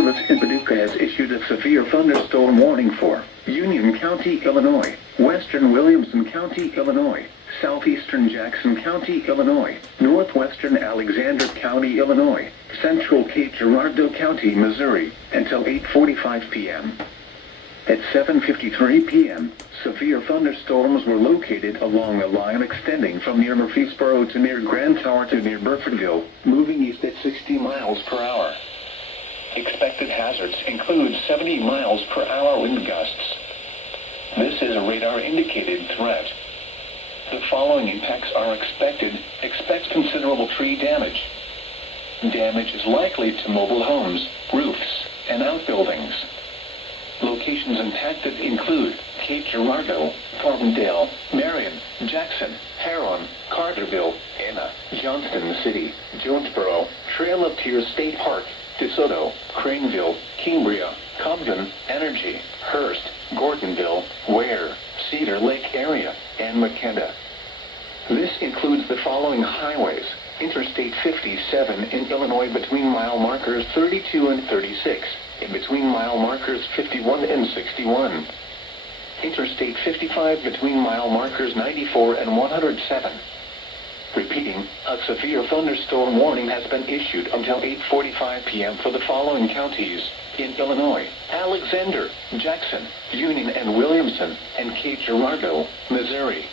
Service in Paducah has issued a severe thunderstorm warning for Union County, Illinois, western Williamson County, Illinois, southeastern Jackson County, Illinois, northwestern Alexander County, Illinois, central Cape Girardeau County, Missouri, until 8:45 p.m. At 7:53 p.m., severe thunderstorms were located along a line extending from near Murfreesboro to near Grand Tower to near Burfordville, moving east at 60 miles per hour. Expected hazards include 70 miles per hour wind gusts. This is a radar-indicated threat. The following impacts are expected. Expect considerable tree damage. Damage is likely to mobile homes, roofs, and outbuildings. Locations impacted include Cape Girardeau, Carbondale, Marion, Jackson, Heron, Carterville, Anna, Johnston City, Jonesboro, Trail of Tears State Park, DeSoto, Craneville, Cambria, Cobden, Energy, Hearst, Gordonville, Ware, Cedar Lake area, and McKenna. This includes the following highways: Interstate 57 in Illinois between mile markers 32 and 36, in between mile markers 51 and 61. Interstate 55 between mile markers 94 and 107. Repeating, a severe thunderstorm warning has been issued until 8:45 p.m. for the following counties in Illinois: Alexander, Jackson, Union and Williamson, and Cape Girardeau, Missouri.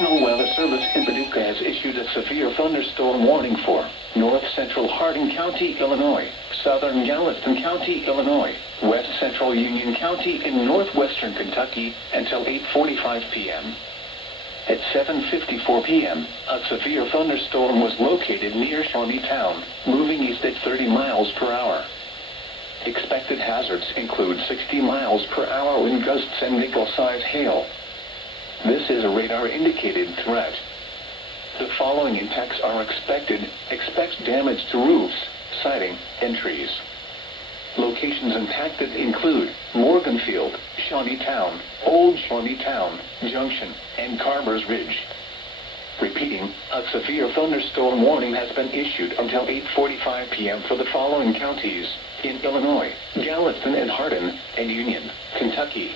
National Weather Service in Paducah has issued a severe thunderstorm warning for north central Hardin County, Illinois, southern Gallatin County, Illinois, west central Union County in northwestern Kentucky until 8:45 p.m. At 7:54 p.m., a severe thunderstorm was located near Shawneetown, moving east at 30 miles per hour. Expected hazards include 60 miles per hour wind gusts and nickel-size hail. This is a radar-indicated threat. The following impacts are expected. Expect damage to roofs, siding, and trees. Locations impacted include Morganfield, Shawneetown, Old Shawneetown, Junction, and Carver's Ridge. Repeating, a severe thunderstorm warning has been issued until 8:45 p.m. for the following counties in Illinois: Gallatin and Hardin, and Union, Kentucky,